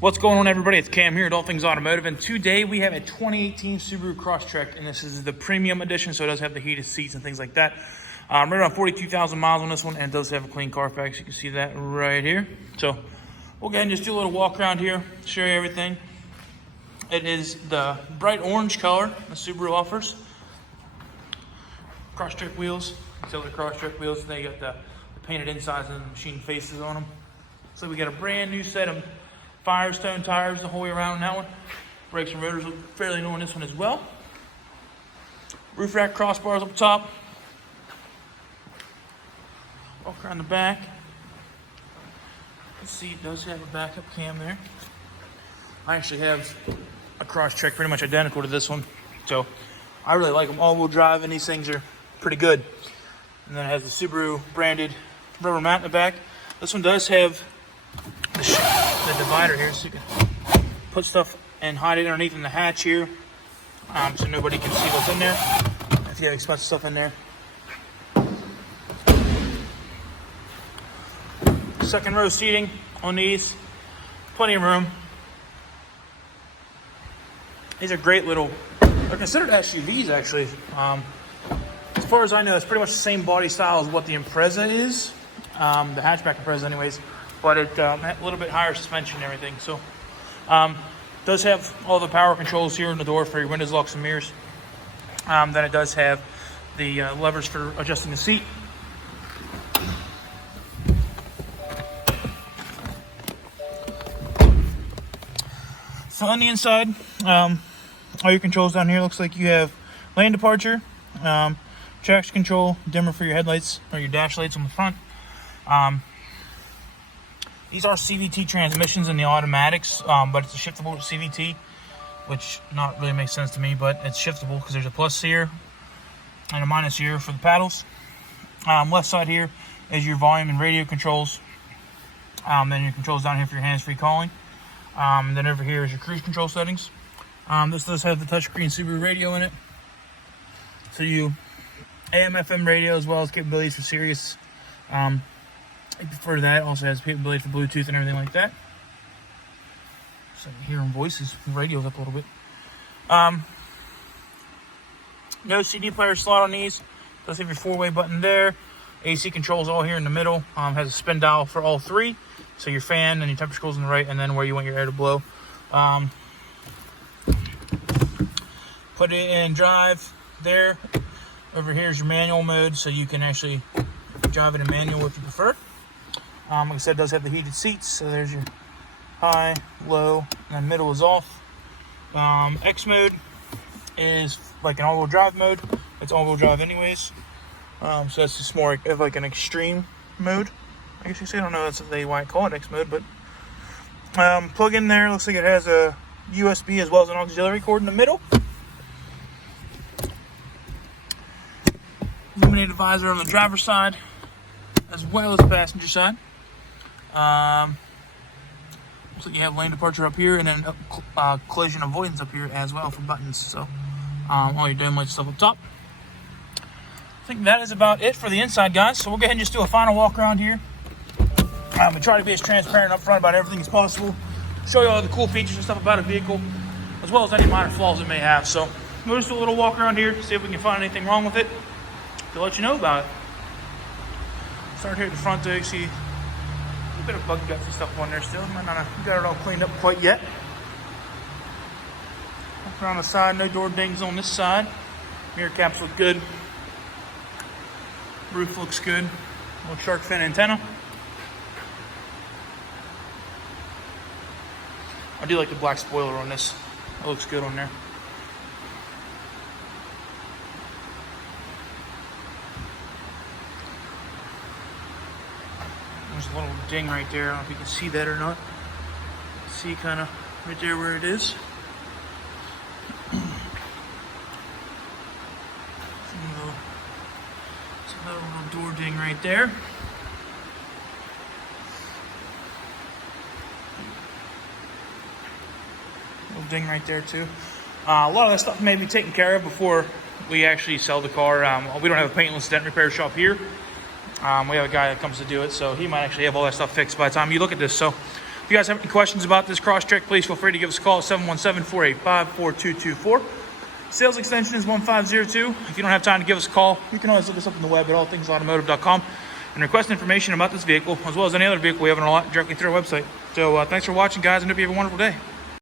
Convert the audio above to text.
What's going on, everybody? It's Cam here at All Things Automotive, and today we have a 2018 Subaru Crosstrek, and this is the premium edition, so it does have the heated seats and things like that. Right around 42,000 miles on this one, and it does have a clean Carfax. You can see that right here. So we'll go ahead and just do a little walk around here, show you everything. It is the bright orange color the Subaru offers. Crosstrek wheels, so the Crosstrek wheels, they got the painted insides and the machine faces on them. So we got a brand new set of Firestone tires the whole way around on that one. Brakes and rotors look fairly new on this one as well. Roof rack crossbars up top. Walk around the back. Let's see, it does have a backup cam there. I actually have a Crosstrek pretty much identical to this one, so I really like them. All-wheel drive, and these things are pretty good. And then it has the Subaru branded rubber mat in the back. This one does have the divider here, so you can put stuff and hide it underneath in the hatch here, so nobody can see what's in there if you have expensive stuff in there. Second row seating on these, plenty of room. These are great little, they're considered SUVs actually. As far as I know, it's pretty much the same body style as what the Impreza is, the hatchback Impreza anyways. But it a little bit higher suspension and everything. So does have all the power controls here in the door for your windows, locks, and mirrors. Then it does have the levers for adjusting the seat. So on the inside, all your controls down here, looks like you have lane departure, traction control, dimmer for your headlights or your dash lights on the front. These are CVT transmissions in the automatics, but it's a shiftable CVT, which not really makes sense to me, but it's shiftable because there's a plus here and a minus here for the paddles. Left side here is your volume and radio controls. Then your controls down here for your hands-free calling. Then over here is your cruise control settings. This does have the touchscreen Subaru radio in it. So you AM/FM radio as well as capabilities for Sirius. I prefer that. Also has capability for Bluetooth and everything like that. So hearing voices, radio's up a little bit. No CD player slot on these. Does have your 4-way button there. AC controls all here in the middle. Has a spin dial for all three. So your fan and your temperature controls on the right, and then where you want your air to blow. Put it in drive there. Over here is your manual mode, so you can actually drive it in manual if you prefer. Like I said, it does have the heated seats, so there's your high, low, and then middle is off. X mode is like an all-wheel drive mode. It's all-wheel drive anyways, so that's just more of like an extreme mode, I guess you say. I don't know that's why I call it X mode, but plug in there. Looks like it has a USB as well as an auxiliary cord in the middle. Illuminated visor on the driver's side as well as the passenger side. Looks like you have lane departure up here, and then collision avoidance up here as well for buttons. So all your dome light stuff up top. I think that is about it for the inside, guys. So we'll go ahead and just do a final walk around here. We try to be as transparent up front about everything as possible. Show you all the cool features and stuff about a vehicle, as well as any minor flaws it may have. So we'll just do a little walk around here, see if we can find anything wrong with it, to let you know about it. Start here at the front though. You see a bit of bug guts and stuff on there still. Might not have got it all cleaned up quite yet. Walk around the side, no door dings on this side. Mirror caps look good. Roof looks good. Little shark fin antenna. I do like the black spoiler on this. It looks good on there. There's a little ding right there. I don't know if you can see that or not. See kind of right there where it is. It's a little door ding right there. Little ding right there too. A lot of that stuff may be taken care of before we actually sell the car. We don't have a paintless dent repair shop here. We have a guy that comes to do it, so he might actually have all that stuff fixed by the time you look at this. So If you guys have any questions about this Crosstrek, please feel free to give us a call at 717-485-4224. Sales extension is 1502. If you don't have time to give us a call, you can always look us up on the web at allthingsautomotive.com and request information about this vehicle, as well as any other vehicle we have on our lot directly through our website. So thanks for watching, guys, and hope you have a wonderful day.